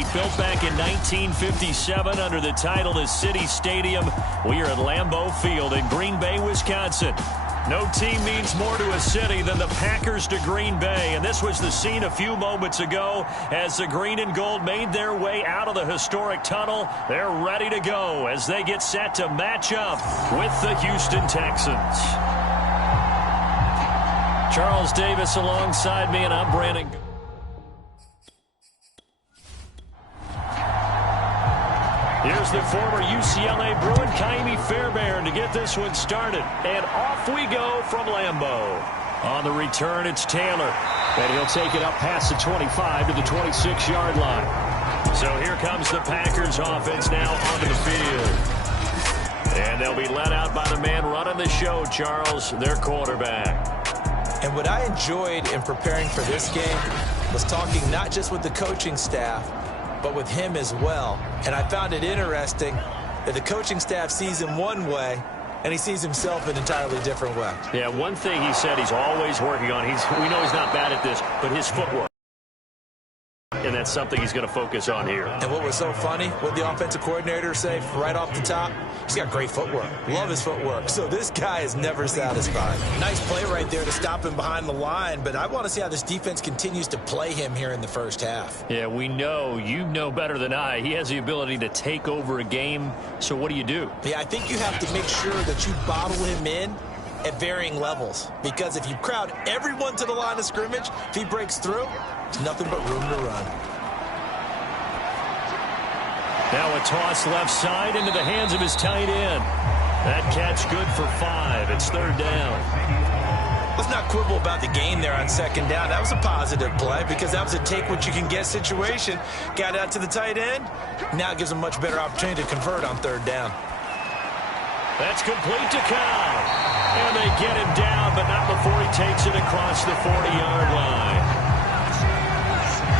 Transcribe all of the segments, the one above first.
state, built back in 1957 under the title of City Stadium. We are at Lambeau Field in Green Bay, Wisconsin. No team means more to a city than the Packers to Green Bay, and this was the scene a few moments ago as the green and gold made their way out of the historic tunnel. They're ready to go as they get set to match up with the Houston Texans. Charles Davis alongside me, and I'm Brandon. Here's the former UCLA Bruin, Kaimi Fairbairn, to get this one started. And off we go from Lambeau. On the return, it's Taylor. And he'll take it up past the 25 to the 26-yard line. So here comes the Packers offense now onto the field. And they'll be led out by the man running the show, Charles, their quarterback. And what I enjoyed in preparing for this game was talking not just with the coaching staff, but with him as well. And I found it interesting that the coaching staff sees him one way, and he sees himself an entirely different way. Yeah, one thing he said he's always working on, we know he's not bad at this, but his footwork. And that's something he's going to focus on here. And what was so funny, what the offensive coordinator say right off the top, he's got great footwork. Love his footwork. So this guy is never satisfied. Nice play right there to stop him behind the line, but I want to see how this defense continues to play him here in the first half. Yeah, we know, you know better than I, he has the ability to take over a game. So what do you do? Yeah, I think you have to make sure that you bottle him in at varying levels, because if you crowd everyone to the line of scrimmage, if he breaks through, there's nothing but room to run. Now a toss left side into the hands of his tight end. That catch good for 5. It's third down. Let's not quibble about the game there on second down. That was a positive play because that was a take-what-you-can-get situation. Got out to the tight end. Now it gives him a much better opportunity to convert on third down. That's complete to Cobb. And they get him down, but not before he takes it across the 40-yard line.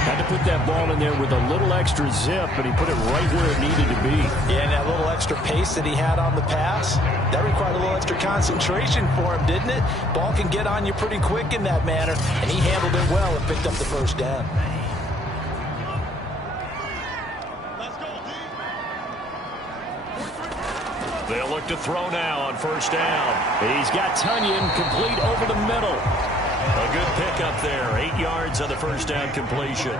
Had to put that ball in there with a little extra zip, but he put it right where it needed to be. Yeah, and that little extra pace that he had on the pass, that required a little extra concentration for him, didn't it? Ball can get on you pretty quick in that manner, and he handled it well and picked up the first down. They'll look to throw now on first down. He's got Tunyon complete over the middle. A good pickup there. 8 yards on the first down completion.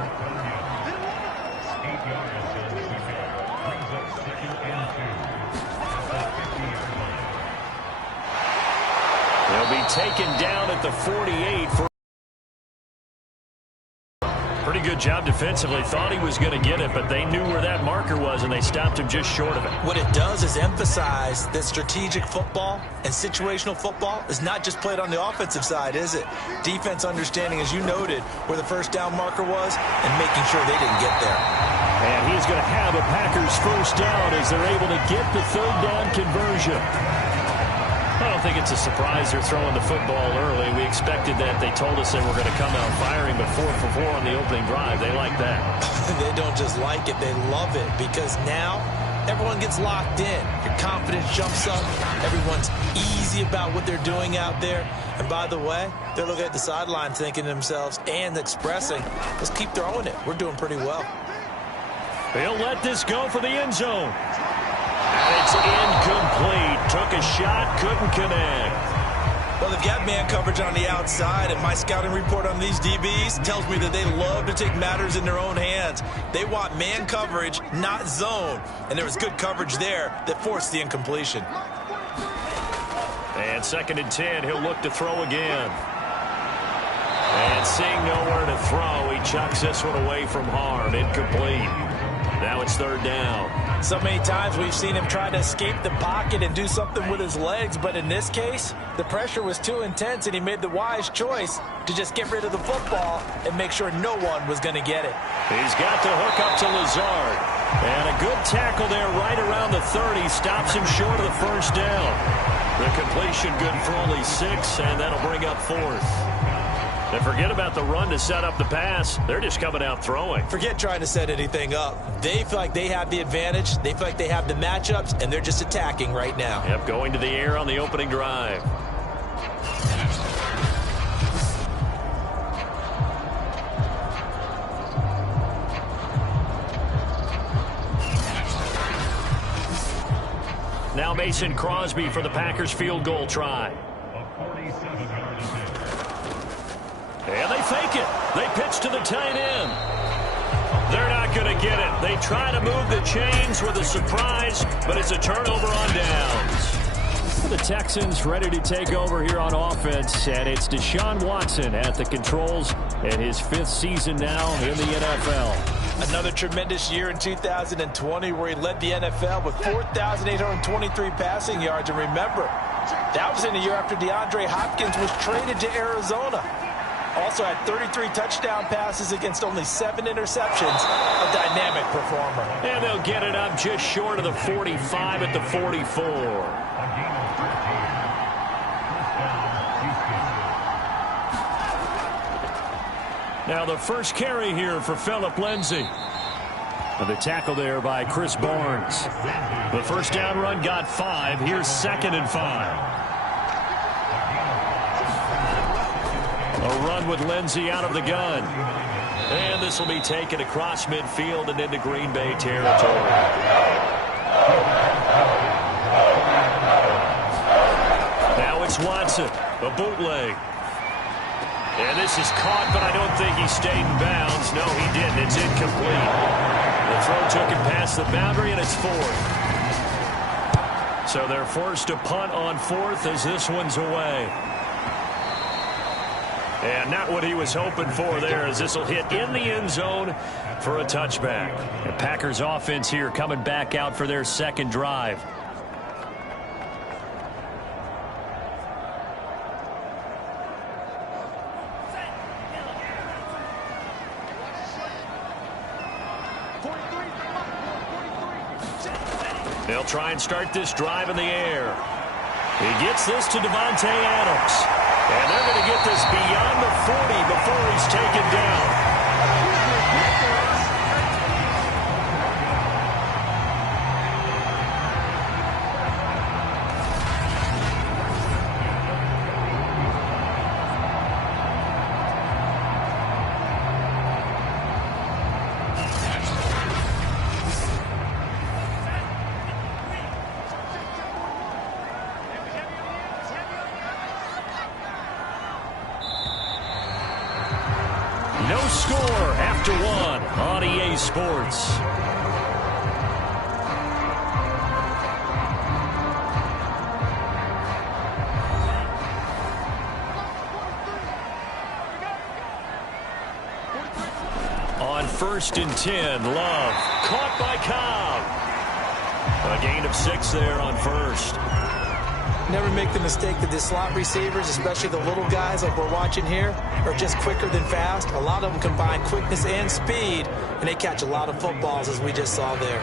He'll be taken down at the 48 for pretty good job defensively. Thought he was going to get it, but they knew where that marker was, and they stopped him just short of it. What it does is emphasize that strategic football and situational football is not just played on the offensive side, is it? Defense understanding, as you noted, where the first down marker was and making sure they didn't get there. And he's going to have a Packers first down as they're able to get the third down conversion. I don't think it's a surprise they're throwing the football early. We expected that. They told us they were going to come out firing, but 4 for 4 on the opening drive. They like that. They don't just like it, they love it, because now everyone gets locked in. Your confidence jumps up. Everyone's easy about what they're doing out there. And by the way, they're looking at the sideline thinking to themselves and expressing, let's keep throwing it. We're doing pretty well. He'll let this go for the end zone. And it's incomplete. Took a shot, couldn't connect. Well, they've got man coverage on the outside, and my scouting report on these DBs tells me that they love to take matters in their own hands. They want man coverage, not zone. And there was good coverage there that forced the incompletion. And 2nd and 10, he'll look to throw again. And seeing nowhere to throw, he chucks this one away from harm. Incomplete. Now it's third down. So many times we've seen him try to escape the pocket and do something with his legs, but in this case, the pressure was too intense, and he made the wise choice to just get rid of the football and make sure no one was going to get it. He's got the hook up to Lazard. And a good tackle there right around the 30. Stops him short of the first down. The completion good for only 6, and that'll bring up 4th. And forget about the run to set up the pass. They're just coming out throwing. Forget trying to set anything up. They feel like they have the advantage. They feel like they have the matchups, and they're just attacking right now. Yep, going to the air on the opening drive. Now Mason Crosby for the Packers field goal try. And they fake it. They pitch to the tight end. They're not going to get it. They try to move the chains with a surprise, but it's a turnover on downs. The Texans ready to take over here on offense, and it's Deshaun Watson at the controls in his 5th season now in the NFL. Another tremendous year in 2020 where he led the NFL with 4,823 passing yards. And remember, that was in the year after DeAndre Hopkins was traded to Arizona. Also had 33 touchdown passes against only 7 interceptions. A dynamic performer. And they'll get it up just short of the 45 at the 44. Now the first carry here for Phillip Lindsay. And the tackle there by Chris Barnes. The first down run got 5. Here's 2nd and 5. A run with Lindsay out of the gun. And this will be taken across midfield and into Green Bay territory. Now it's Watson. A bootleg. And this is caught, but I don't think he stayed in bounds. No, he didn't. It's incomplete. The throw took him past the boundary, and it's 4th. So they're forced to punt on 4th as this one's away. And not what he was hoping for there, as this will hit in the end zone for a touchback. The Packers offense here coming back out for their 2nd drive. They'll try and start this drive in the air. He gets this to Devontae Adams. And they're going to get this beyond the 40 before he's taken down. No score after 1 on EA Sports. On 1st and 10, Love caught by Cobb. A gain of 6 there on 1st. Never make the mistake that the slot receivers, especially the little guys like we're watching here, are just quicker than fast. A lot of them combine quickness and speed, and they catch a lot of footballs, as we just saw there.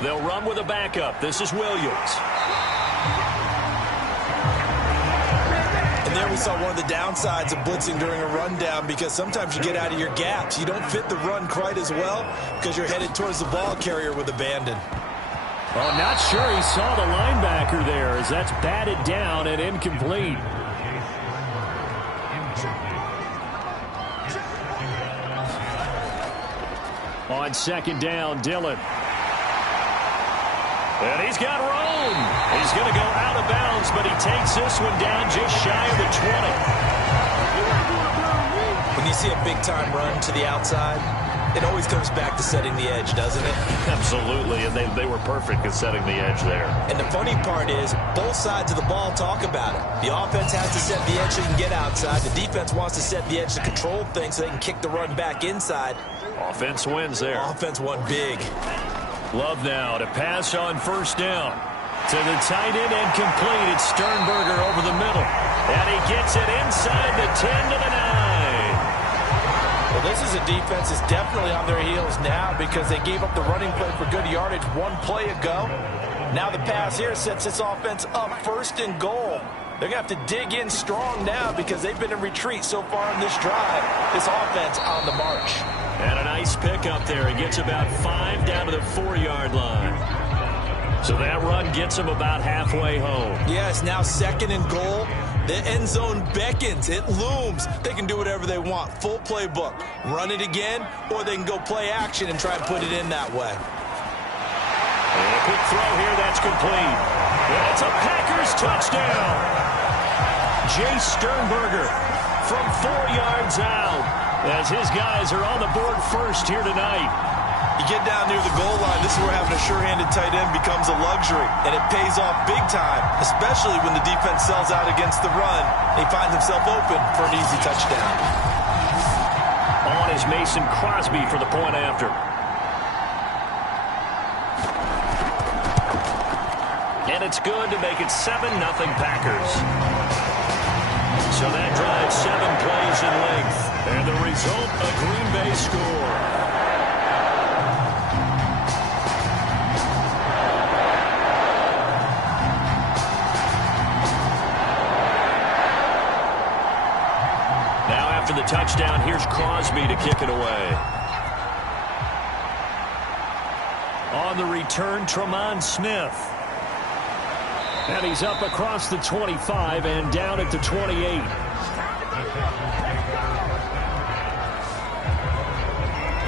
They'll run with a backup. This is Williams. And there we saw one of the downsides of blitzing during a rundown, because sometimes you get out of your gaps. You don't fit the run quite as well because you're headed towards the ball carrier with abandon. Well, I'm not sure he saw the linebacker there, as that's batted down and incomplete. On 2nd down, Dillon. And he's got room. He's going to go out of bounds, but he takes this one down just shy of the 20. When you see a big-time run to the outside, it always comes back to setting the edge, doesn't it? Absolutely, and they were perfect at setting the edge there. And the funny part is, both sides of the ball talk about it. The offense has to set the edge so they can get outside. The defense wants to set the edge to control things so they can kick the run back inside. Offense wins there. Offense won big. Love now to pass on 1st down. To the tight end and complete. It's Sternberger over the middle. And he gets it inside the 10 to the 9. Well, this is a defense that's definitely on their heels now, because they gave up the running play for good yardage one play ago. Now the pass here sets this offense up 1st and goal. They're going to have to dig in strong now because they've been in retreat so far in this drive. This offense on the march. And a nice pickup there. He gets about 5 down to the 4-yard line. So that run gets him about halfway home. Yes, now 2nd and goal. The end zone beckons. It looms. They can do whatever they want. Full playbook. Run it again, or they can go play action and try and put it in that way. And a quick throw here. That's complete. That's a Packers touchdown. Jay Sternberger from 4 yards out as his guys are on the board first here tonight. You get down near the goal line, this is where having a sure-handed tight end becomes a luxury, and it pays off big time, especially when the defense sells out against the run. He finds himself open for an easy touchdown. On is Mason Crosby for the point after. And it's good to make it 7-0 Packers. So that drives 7 plays in length. And the result, a Green Bay score. Now after the touchdown, here's Crosby to kick it away. On the return, Tremont Smith. And he's up across the 25 and down at the 28.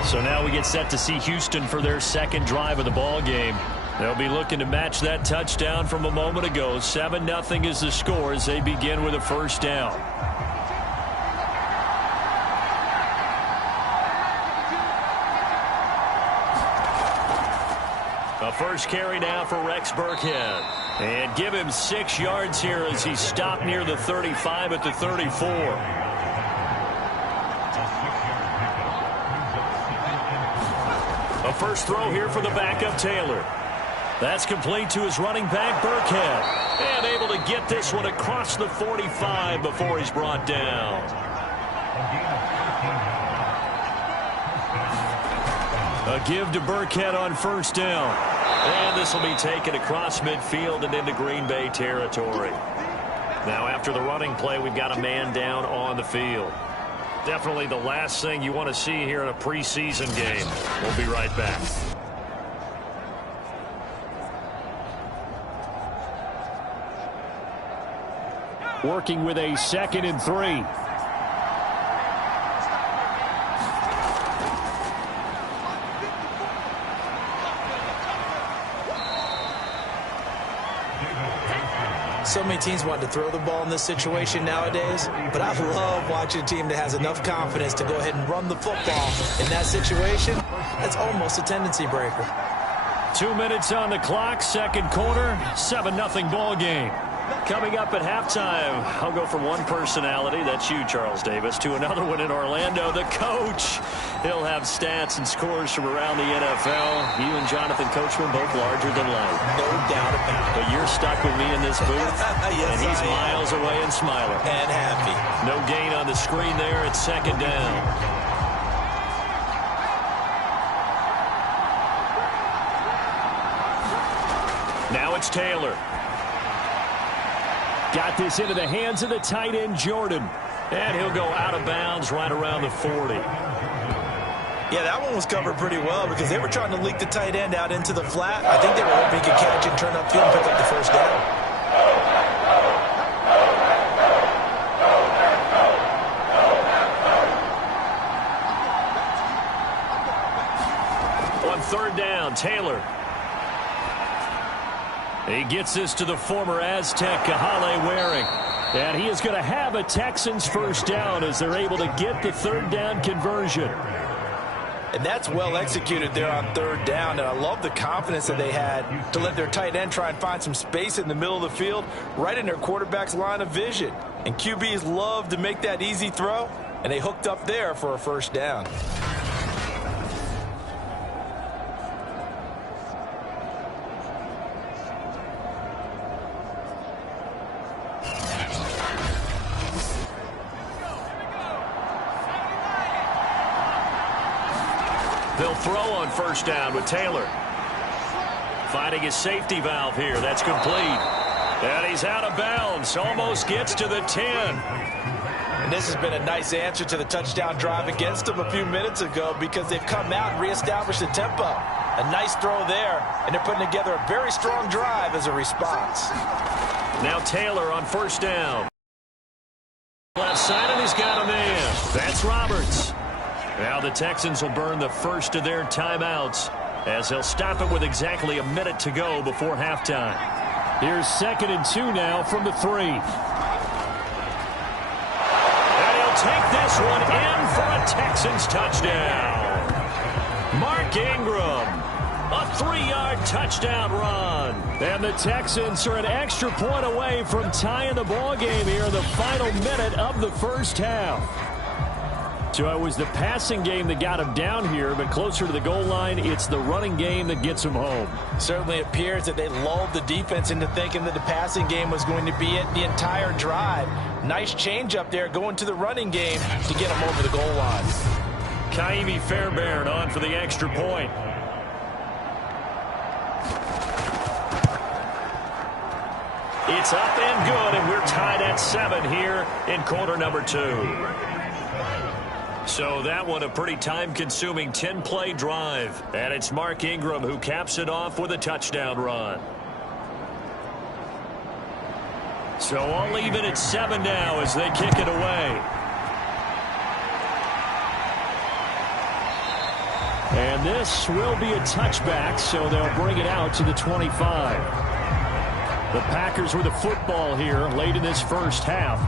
So now we get set to see Houston for their second drive of the ball game. They'll be looking to match that touchdown from a moment ago. 7-0 is the score as they begin with a first down. A first carry now for Rex Burkhead. And give him 6 yards here as he stopped near the 35 at the 34. A first throw here for the backup Taylor. That's complete to his running back Burkhead. And able to get this one across the 45 before he's brought down. A give to Burkhead on first down. And this will be taken across midfield and into Green Bay territory. Now after the running play, we've got a man down on the field. Definitely the last thing you want to see here in a preseason game. We'll be right back. Working with a 2nd and 3. So many teams want to throw the ball in this situation nowadays, but I love watching a team that has enough confidence to go ahead and run the football. In that situation, that's almost a tendency breaker. 2 minutes on the clock, second quarter, 7-0 ball game. Coming up at halftime, I'll go from one personality, that's you, Charles Davis, to another one in Orlando, the coach. He'll have stats and scores from around the NFL. You and Jonathan Coachman both larger than life. No doubt about it. But you're stuck with me in this booth, yes, and he's miles away and smiling. And happy. No gain on the screen there. It's second down. Now it's Taylor. Got this into the hands of the tight end, Jordan. And he'll go out of bounds right around the 40. Yeah, that one was covered pretty well because they were trying to leak the tight end out into the flat. I think they were hoping he could catch and turn upfield and pick up the first down. On third down, Taylor. He gets this to the former Aztec, Kahale Waring. And he is going to have a Texans first down as they're able to get the third down conversion. And that's well executed there on third down. And I love the confidence that they had to let their tight end try and find some space in the middle of the field, right in their quarterback's line of vision. And QBs love to make that easy throw, and they hooked up there for a first down. They'll throw on first down with Taylor. Finding his safety valve here. That's complete. And he's out of bounds. Almost gets to the 10. And this has been a nice answer to the touchdown drive against them a few minutes ago because they've come out and reestablished the tempo. A nice throw there, and they're putting together a very strong drive as a response. Now Taylor on first down. Left side, and he's got a man. That's Roberts. Now the Texans will burn the first of their timeouts as they'll stop it with exactly a minute to go before halftime. Here's 2nd and 2 now from the 3. And he'll take this one in for a Texans touchdown. Mark Ingram, a 3-yard touchdown run. And the Texans are an extra point away from tying the ball game here in the final minute of the first half. So it was the passing game that got him down here, but closer to the goal line, it's the running game that gets him home. Certainly appears that they lulled the defense into thinking that the passing game was going to be it the entire drive. Nice change up there going to the running game to get him over the goal line. Kaimi Fairbairn on for the extra point. It's up and good, and we're tied at 7 here in quarter number 2. So that one a pretty time-consuming 10-play drive. And it's Mark Ingram who caps it off with a touchdown run. So all even at 7 now as they kick it away. And this will be a touchback, so they'll bring it out to the 25. The Packers with the football here late in this first half.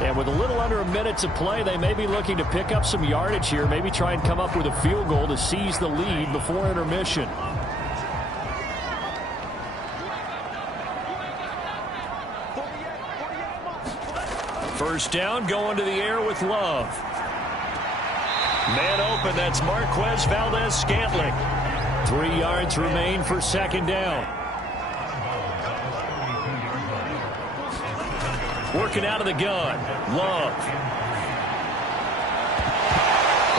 And with a little under a minute to play, they may be looking to pick up some yardage here, maybe try and come up with a field goal to seize the lead before intermission. First down, going to the air with Love. Man open, that's Marquez Valdez-Scantling. 3 yards remain for 2nd down. Working out of the gun. Love.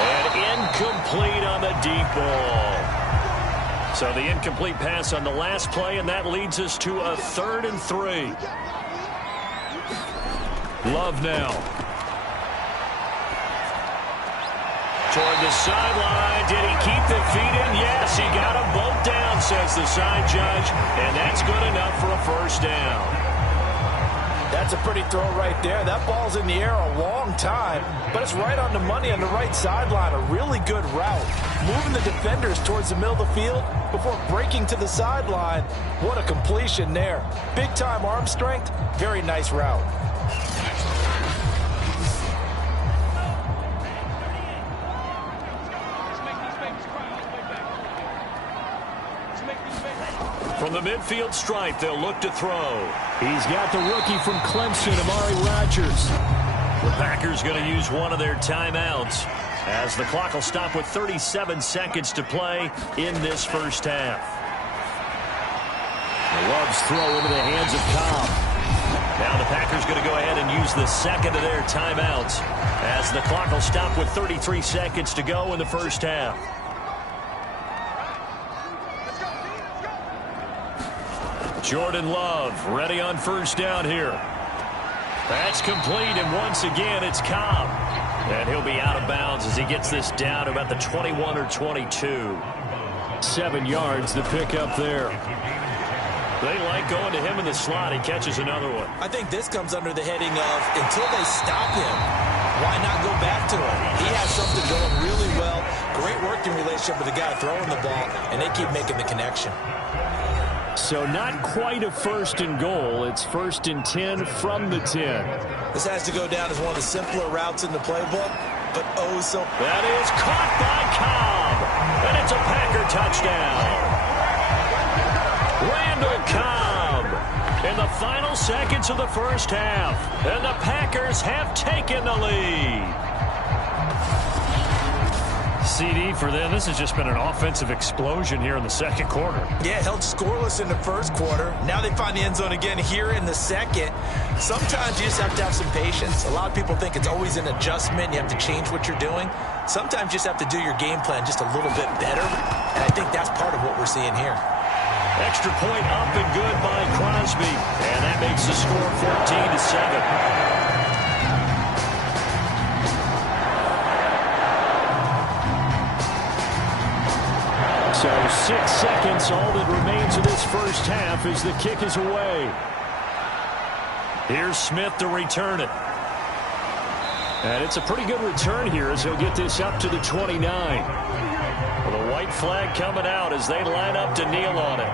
And incomplete on the deep ball. So the incomplete pass on the last play, and that leads us to a 3rd and 3. Love now. Toward the sideline. Did he keep the feet in? Yes, he got them both down, says the side judge. And that's good enough for a first down. That's a pretty throw right there. That ball's in the air a long time, but it's right on the money on the right sideline. A really good route. Moving the defenders towards the middle of the field before breaking to the sideline. What a completion there. Big-time arm strength. Very nice route. From the midfield stripe, they'll look to throw. He's got the rookie from Clemson, Amari Rodgers. The Packers going to use one of their timeouts as the clock will stop with 37 seconds to play in this first half. The Love's throw into the hands of Cobb. Now the Packers going to go ahead and use the second of their timeouts as the clock will stop with 33 seconds to go in the first half. Jordan Love ready on first down here. That's complete, and once again it's Cobb. And he'll be out of bounds as he gets this down to about the 21 or 22. 7 yards the pick up there. They like going to him in the slot. He catches another one. I think this comes under the heading of until they stop him, why not go back to him? He has something going really well. Great working relationship with the guy throwing the ball, and they keep making the connection. So not quite a 1st and goal. It's 1st and 10 from the 10. This has to go down as one of the simpler routes in the playbook, but oh so. That is caught by Cobb. And it's a Packer touchdown. Randall Cobb in the final seconds of the first half. And the Packers have taken the lead. CD for them. This has just been an offensive explosion here in the second quarter. Yeah, held scoreless in the first quarter. Now they find the end zone again here in the second. Sometimes you just have to have some patience. A lot of people think it's always an adjustment. You have to change what you're doing. Sometimes you just have to do your game plan just a little bit better. And I think that's part of what we're seeing here. Extra point up and good by Crosby. And that makes the score 14-7. So 6 seconds, all that remains of this first half as the kick is away. Here's Smith to return it. And it's a pretty good return here as he'll get this up to the 29. Well, the white flag coming out as they line up to kneel on it.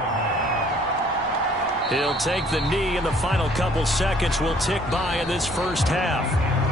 He'll take the knee, and the final couple seconds will tick by in this first half.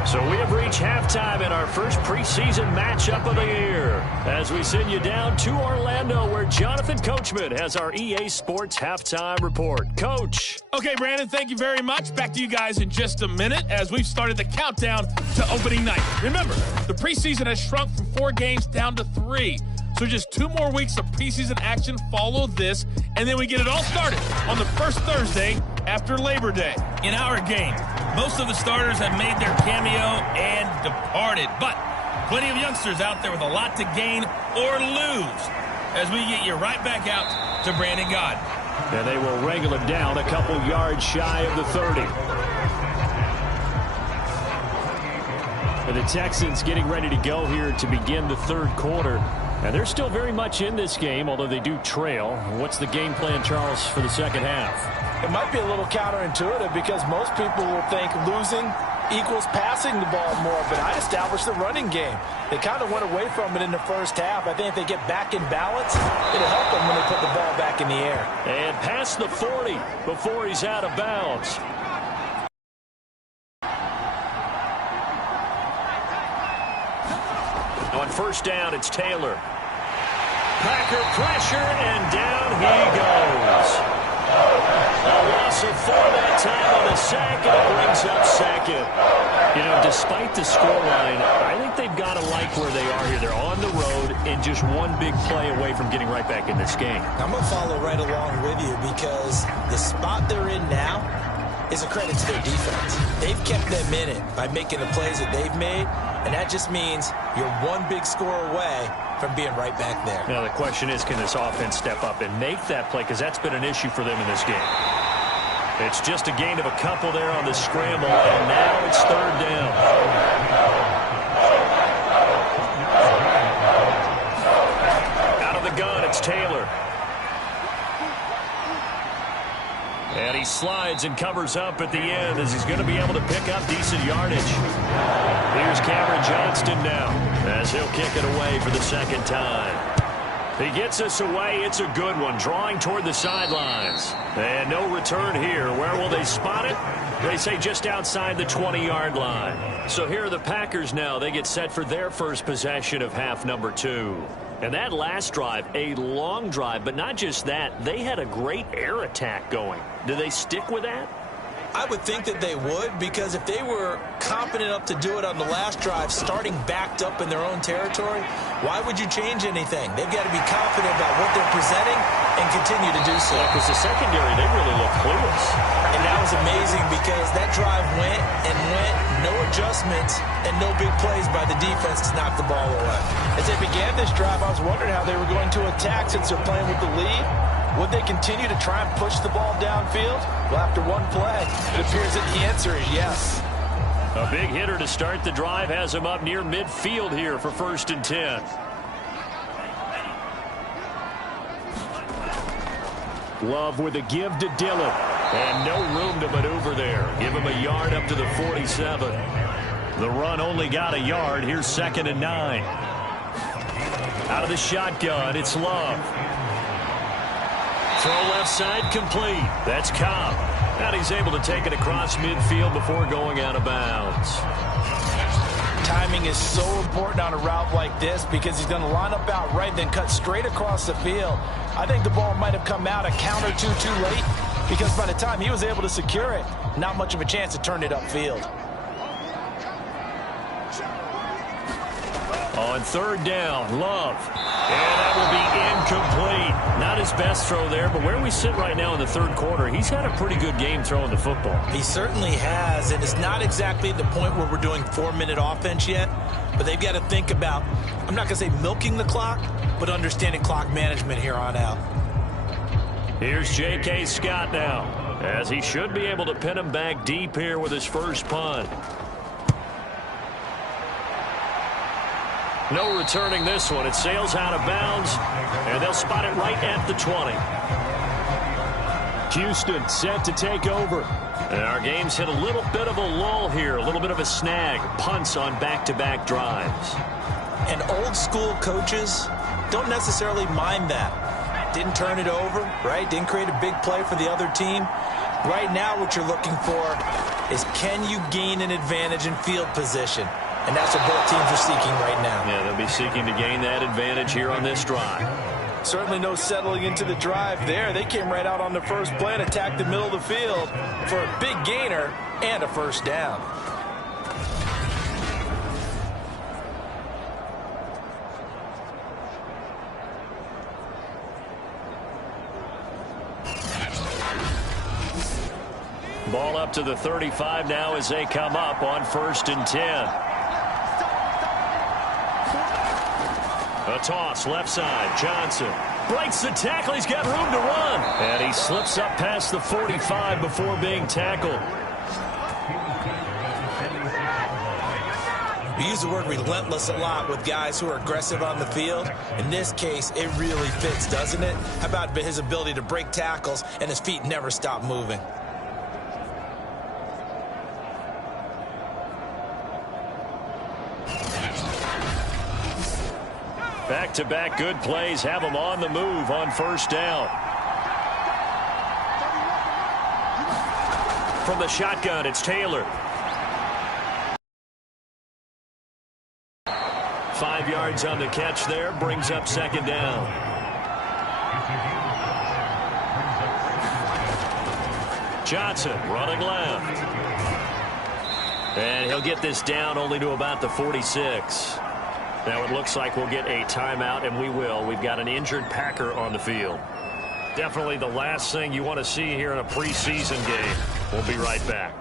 So we have reached halftime in our first preseason matchup of the year as we send you down to Orlando where Jonathan Coachman has our EA Sports halftime report. Coach. Okay, Brandon, thank you very much. Back to you guys in just a minute as we've started the countdown to opening night. Remember, the preseason has shrunk from 4 games down to 3. So just 2 more weeks of preseason action follow this, and then we get it all started on the first Thursday after Labor Day. In our game, most of the starters have made their cameo and departed, but plenty of youngsters out there with a lot to gain or lose as we get you right back out to Brandon God. And they will wrangle him down a couple yards shy of the 30. And the Texans getting ready to go here to begin the third quarter. And they're still very much in this game, although they do trail. What's the game plan, Charles, for the second half? It might be a little counterintuitive because most people will think losing equals passing the ball more, but I established the running game. They kind of went away from it in the first half. I think if they get back in balance, it'll help them when they put the ball back in the air. And past the 40 before he's out of bounds. On first down, it's Taylor. Packer pressure, and down he goes. A loss of 4 that time on the sack, and it brings up second. You know, despite the scoreline, I think they've got to like where they are here. They're on the road and just one big play away from getting right back in this game. I'm going to follow right along with you because the spot they're in now is a credit to their defense. They've kept them in it by making the plays that they've made, and that just means you're one big score away from being right back there. Now the question is, can this offense step up and make that play? Because that's been an issue for them in this game. It's just a gain of a couple there on the scramble, and now it's third down. Out of the gun, it's Taylor. And he slides and covers up at the end as he's going to be able to pick up decent yardage. Here's Cameron Johnston now as he'll kick it away for the second time. He gets us away. It's a good one, drawing toward the sidelines. And no return here. Where will they spot it? They say just outside the 20-yard line. So here are the Packers now. They get set for their first possession of half number 2. And that last drive, a long drive, but not just that. They had a great air attack going. Do they stick with that? I would think that they would, because if they were confident enough to do it on the last drive, starting backed up in their own territory, why would you change anything? They've got to be confident about what they're presenting and continue to do so. Because the secondary, they really look clueless. And that was amazing because that drive went and went, no adjustments, and no big plays by the defense to knock the ball away. As they began this drive, I was wondering how they were going to attack since they're playing with the lead. Would they continue to try and push the ball downfield? Well, after one play, it appears that the answer is yes. A big hitter to start the drive has him up near midfield here for 1st and 10. Love with a give to Dillon. And no room to maneuver there. Give him a yard up to the 47. The run only got a yard. Here's 2nd and 9. Out of the shotgun, it's Love. Throw left side complete. That's Cobb. And he's able to take it across midfield before going out of bounds. Timing is so important on a route like this because he's going to line up out right, then cut straight across the field. I think the ball might have come out a count or two too late because by the time he was able to secure it, not much of a chance to turn it upfield. On 3rd down, Love. And that will be incomplete. Not his best throw there, but where we sit right now in the 3rd quarter, he's had a pretty good game throwing the football. He certainly has, and it's not exactly the point where we're doing 4-minute offense yet, but they've got to think about, I'm not going to say milking the clock, but understanding clock management here on out. Here's J.K. Scott now, as he should be able to pin him back deep here with his first punt. No returning this one. It sails out of bounds, and they'll spot it right at the 20. Houston set to take over. And our game's hit a little bit of a lull here, a little bit of a snag. Punts on back-to-back drives. And old-school coaches don't necessarily mind that. Didn't turn it over, right? Didn't create a big play for the other team. Right now what you're looking for is, can you gain an advantage in field position? And that's what both teams are seeking right now. Yeah, they'll be seeking to gain that advantage here on this drive. Certainly no settling into the drive there. They came right out on the first play and attacked the middle of the field for a big gainer and a first down. Ball up to the 35 now as they come up on 1st and 10. A toss, left side, Johnson. Breaks the tackle, he's got room to run. And he slips up past the 45 before being tackled. We use the word relentless a lot with guys who are aggressive on the field. In this case, it really fits, doesn't it? How about his ability to break tackles and his feet never stop moving? Back-to-back good plays have them on the move on 1st down. From the shotgun, it's Taylor. 5 yards on the catch there, brings up 2nd down. Johnson running left. And he'll get this down only to about the 46. Now it looks like we'll get a timeout, and we will. We've got an injured Packer on the field. Definitely the last thing you want to see here in a preseason game. We'll be right back.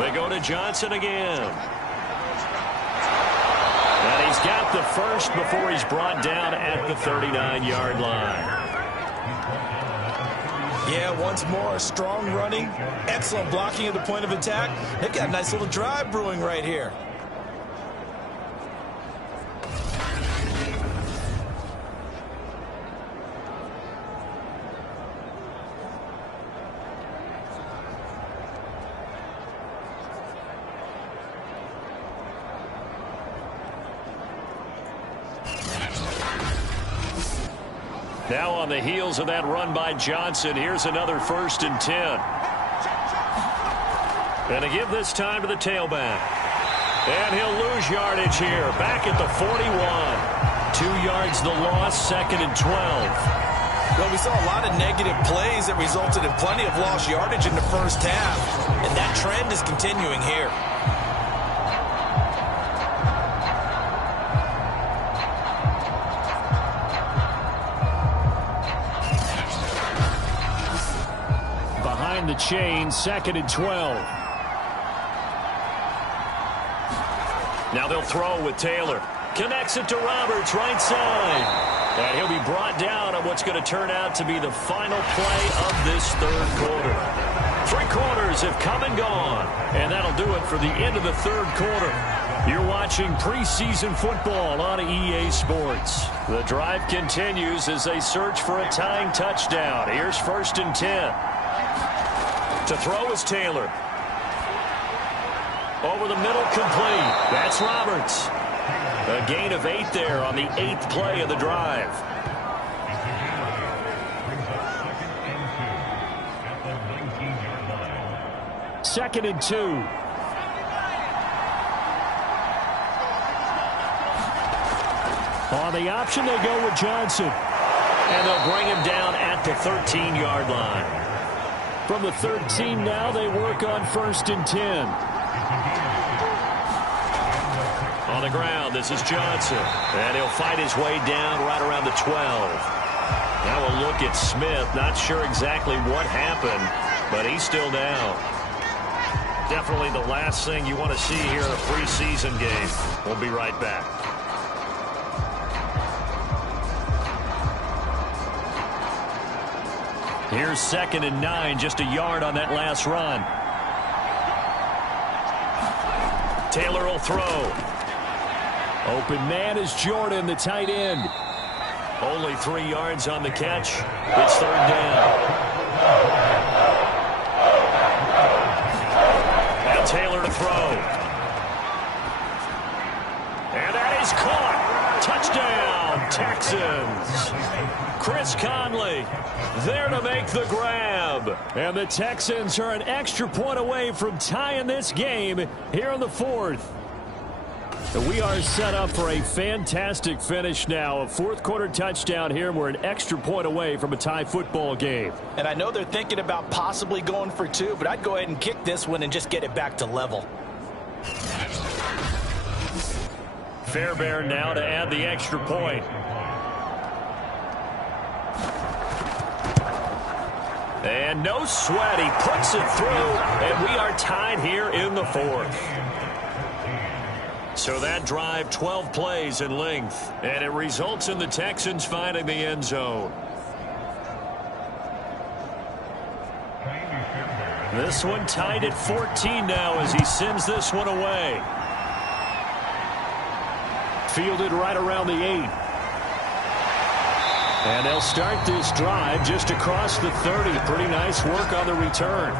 They go to Johnson again. And he's got the first before he's brought down at the 39-yard line. Yeah, once more, strong running, excellent blocking at the point of attack. They've got a nice little drive brewing right here. Now on the heels of that run by Johnson, here's another 1st and 10. And to give this time to the tailback. And he'll lose yardage here, back at the 41. 2 yards the loss, 2nd and 12. Well, we saw a lot of negative plays that resulted in plenty of lost yardage in the first half. And that trend is continuing here. The chain, 2nd and 12. Now they'll throw with Taylor. Connects it to Roberts, right side. And he'll be brought down on what's going to turn out to be the final play of this 3rd quarter. 3 quarters have come and gone. And that'll do it for the end of the 3rd quarter. You're watching preseason football on EA Sports. The drive continues as they search for a tying touchdown. Here's 1st and 10. To throw is Taylor. Over the middle, complete. That's Roberts. A gain of 8 there on the 8th play of the drive. Second and 2. On the option, they go with Johnson. And they'll bring him down at the 13-yard line. From the 13 now, they work on 1st and 10. On the ground, this is Johnson. And he'll fight his way down right around the 12. Now a look at Smith. Not sure exactly what happened, but he's still down. Definitely the last thing you want to see here in a preseason game. We'll be right back. Here's 2nd and 9, just a yard on that last run. Taylor will throw. Open man is Jordan, the tight end. Only 3 yards on the catch. It's 3rd down. Now Taylor to throw. And that is caught. Touchdown, Texans. Chris Conley there to make the grab. And the Texans are an extra point away from tying this game here in the 4th. We are set up for a fantastic finish now. A 4th quarter touchdown here. We're an extra point away from a tie football game. And I know they're thinking about possibly going for 2, but I'd go ahead and kick this one and just get it back to level. Fairbairn now to add the extra point. And no sweat. He puts it through, and we are tied here in the 4th. So that drive, 12 plays in length, and it results in the Texans finding the end zone. This one tied at 14 now as he sends this one away. Fielded right around the 8. And they'll start this drive just across the 30. Pretty nice work on the return.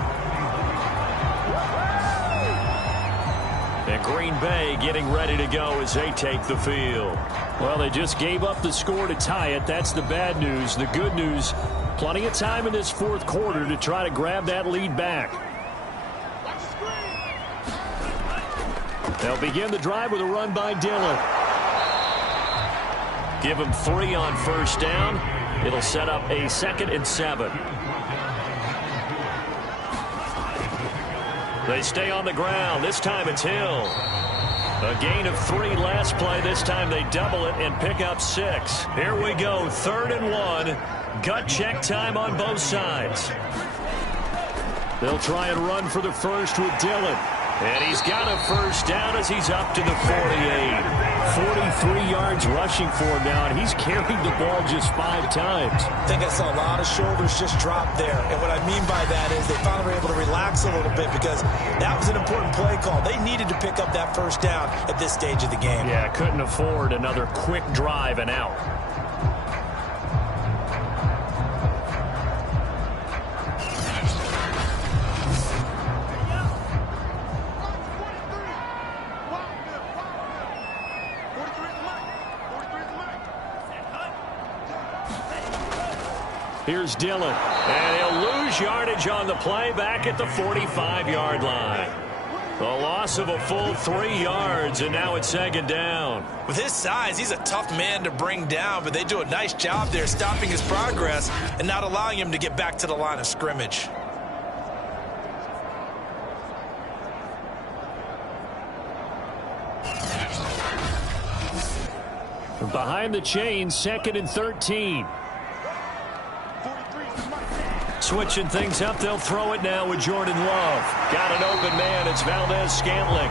And Green Bay getting ready to go as they take the field. Well, they just gave up the score to tie it. That's the bad news. The good news, plenty of time in this 4th quarter to try to grab that lead back. They'll begin the drive with a run by Dillon. Give him 3 on 1st down. It'll set up a 2nd and 7. They stay on the ground. This time it's Hill. A gain of 3 last play. This time they double it and pick up 6. Here we go. 3rd and 1. Gut check time on both sides. They'll try and run for the first with Dillon. And he's got a 1st down as he's up to the 48. 43 yards rushing for him now, and he's carried the ball just 5 times. I think I saw a lot of shoulders just drop there. And what I mean by that is they finally were able to relax a little bit because that was an important play call. They needed to pick up that 1st down at this stage of the game. Yeah, couldn't afford another quick drive and out. Here's Dillon, and he'll lose yardage on the play back at the 45-yard line. The loss of a full 3 yards, and now it's 2nd down. With his size, he's a tough man to bring down, but they do a nice job there stopping his progress and not allowing him to get back to the line of scrimmage. Behind the chains, 2nd and 13. Switching things up, they'll throw it now with Jordan Love. Got an open man, it's Valdez-Scantling.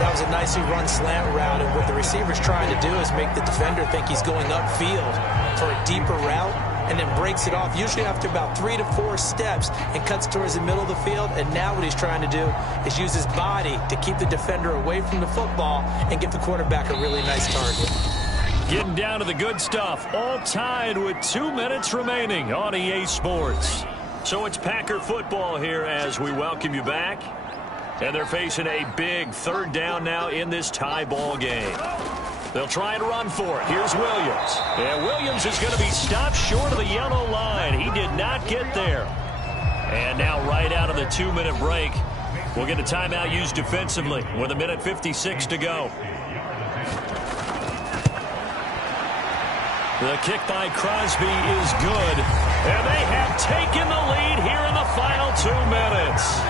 That was a nicely run slant route, and what the receiver's trying to do is make the defender think he's going upfield for a deeper route, and then breaks it off, usually after about 3 to 4 steps, and cuts towards the middle of the field. And now what he's trying to do is use his body to keep the defender away from the football and give the quarterback a really nice target. Getting down to the good stuff, all tied with 2 minutes remaining on EA Sports. So it's Packer football here as we welcome you back. And they're facing a big 3rd down now in this tie ball game. They'll try and run for it. Here's Williams. And Williams is going to be stopped short of the yellow line. He did not get there. And now right out of the 2-minute break, we'll get a timeout used defensively with 1:56 to go. The kick by Crosby is good. And they have taken the lead here in the final 2 minutes.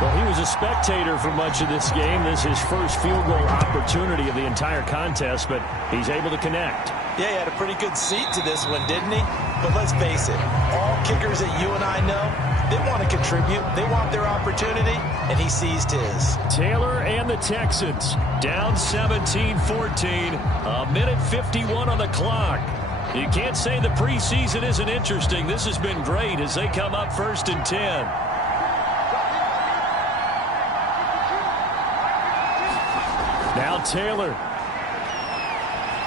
Well, he was a spectator for much of this game. This is his first field goal opportunity of the entire contest, but he's able to connect. Yeah, he had a pretty good seat to this one, didn't he? But let's face it, all kickers that you and I know, they want to contribute. They want their opportunity, and he seized his. Taylor and the Texans down 17-14. A minute 51 on the clock. You can't say the preseason isn't interesting. This has been great as they come up 1st and 10. Now Taylor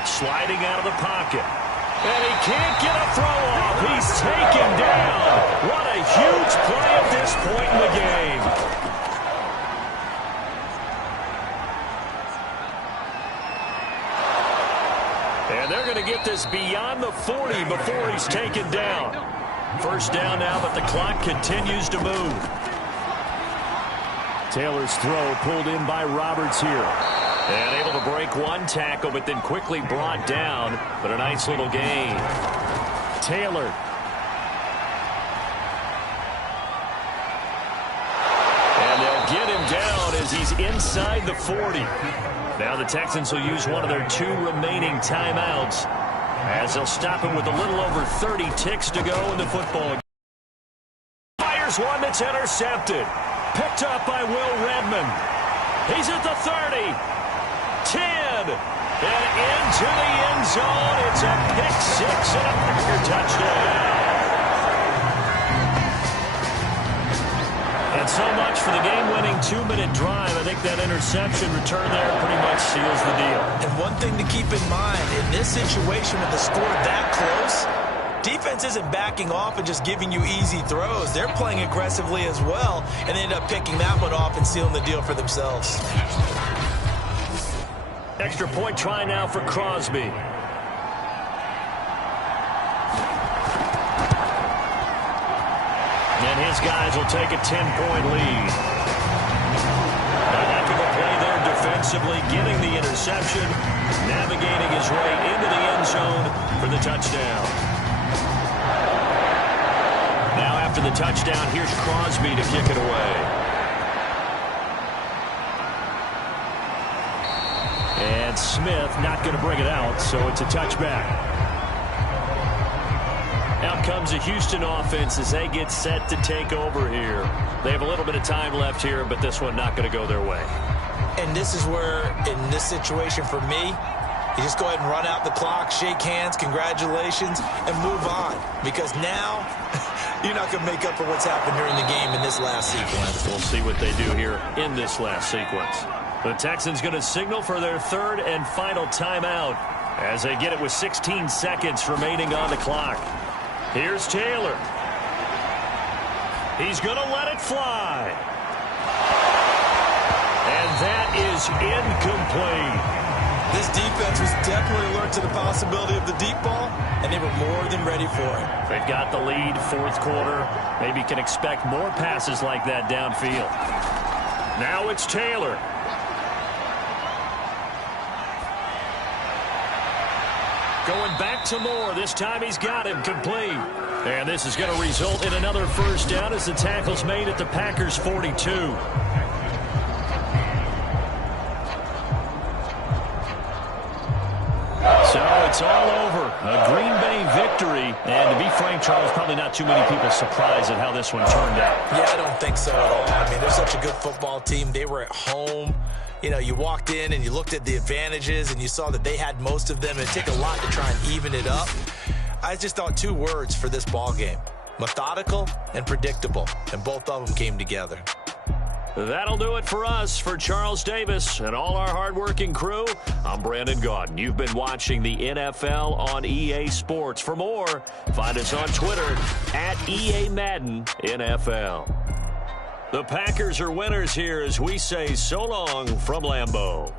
sliding out of the pocket. And he can't get a throw off. He's taken down. What a huge play at this point in the game. And they're going to get this beyond the 40 before he's taken down. First down now, but the clock continues to move. Taylor's throw pulled in by Roberts here. And able to break one tackle, but then quickly brought down. But a nice little gain. Taylor. And they'll get him down as he's inside the 40. Now the Texans will use one of their 2 remaining timeouts as they'll stop him with a little over 30 ticks to go in the football game. Fires one that's intercepted. Picked up by Will Redmond. He's at the 30. 10, and into the end zone. It's a pick 6 and a Packer touchdown. And so much for the game-winning 2-minute drive. I think that interception return there pretty much seals the deal. And one thing to keep in mind, in this situation with the score that close, defense isn't backing off and just giving you easy throws. They're playing aggressively as well and end up picking that one off and sealing the deal for themselves. Extra point try now for Crosby. And his guys will take a 10-point lead. A heck of a play there defensively, getting the interception, navigating his way into the end zone for the touchdown. Now after the touchdown, here's Crosby to kick it away. And Smith not going to bring it out, so it's a touchback. Out comes the Houston offense as they get set to take over here. They have a little bit of time left here, but this one not going to go their way. And this is where, in this situation for me, you just go ahead and run out the clock, shake hands, congratulations, and move on. Because now, you're not going to make up for what's happened during the game in this last sequence. We'll see what they do here in this last sequence. The Texans going to signal for their 3rd and final timeout as they get it with 16 seconds remaining on the clock. Here's Taylor. He's going to let it fly. And that is incomplete. This defense was definitely alert to the possibility of the deep ball, and they were more than ready for it. They've got the lead, 4th quarter. Maybe can expect more passes like that downfield. Now it's Taylor. Going back to Moore. This time he's got him complete. And this is going to result in another first down as the tackle's made at the Packers' 42. So it's all over. A Green Bay victory. And to be frank, Charles, probably not too many people surprised at how this one turned out. Yeah, I don't think so at all. I mean, they're such a good football team. They were at home. You know, you walked in and you looked at the advantages and you saw that they had most of them. It'd take a lot to try and even it up. I just thought 2 words for this ball game: methodical and predictable. And both of them came together. That'll do it for us. For Charles Davis and all our hardworking crew, I'm Brandon Gaudin. You've been watching the NFL on EA Sports. For more, find us on Twitter at EA Madden NFL. The Packers are winners here as we say so long from Lambeau.